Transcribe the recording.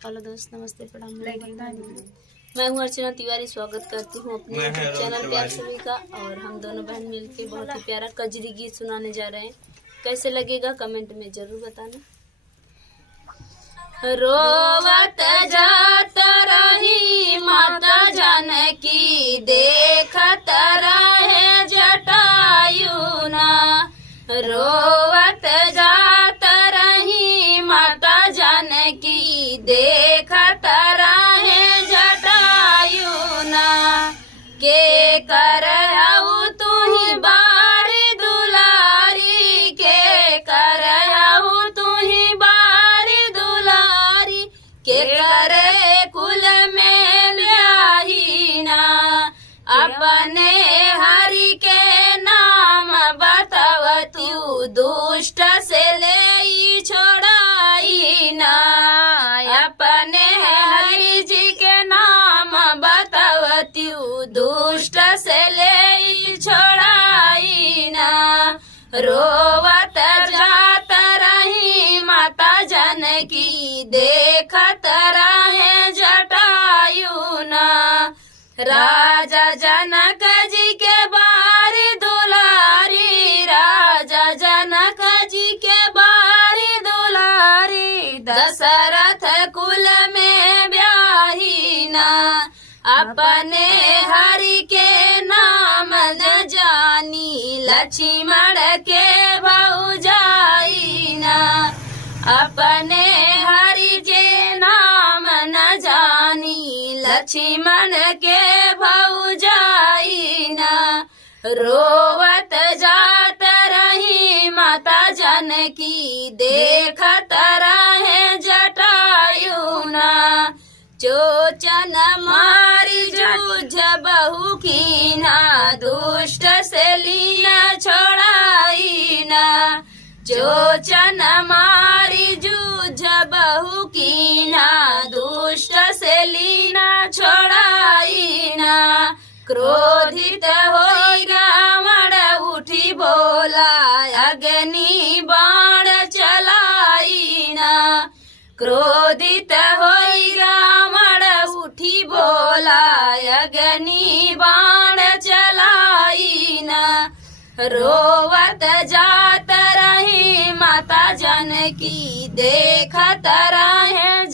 Hello दोस्त, नमस्ते, प्रणाम। मैं हूँ अर्चना तिवारी, स्वागत करती हूँ अपने यूट्यूब चैनल प्यार सभी का। और हम दोनों बहन मिलके बहुत ही प्यारा कजरी गीत सुनाने जा रहे हैं। कैसे लगेगा कमेंट में जरूर बताना। रोवत जात रही माता जानकी, देखत रहे जटायु ना। रोवत जात रही माता जानकी, देखत रहे जटायु ना। के करहु तुही बारी दुलारी, के करहु तुही बारी दुलारी। के करे कुल में ब्याही ना, अपने हरि के नाम बताव तू, दुष्ट से ले छोड़ाई ना। अपने हरि जी के नाम बताव तू, दुष्ट से ले छोड़ाई ना। रोवत जात रही माता जानकी, देखत रहे जटायु ना। राजा जनक जी के बारी दुलारी, राजा जनक जी के बारी दुलारी। दशरथ कुल में ब्याही ना, अपने हरि के नाम न जानी, लक्ष्मण के भौजाई ना। अपने हरि जे नाम न जानी, लक्ष्मण के भौजाई ना। रोवत जात रही माता जानकी, देखत रहे जटायु ना। चोचन मारी जूझ बहु कीना, दुष्ट से लिया छोड़ाई ना। चोचन मारी जूझ बहु कीना, दुष्ट से लीना छोड़ाई ना। क्रोधित होई रावण उठी बोला, अग्नि बाण चलाई ना। क्रोधित होई रावण उठी बोला, अग्नि बाण चलाई ना। रोवत जात रही माता जानकी, देखत रहे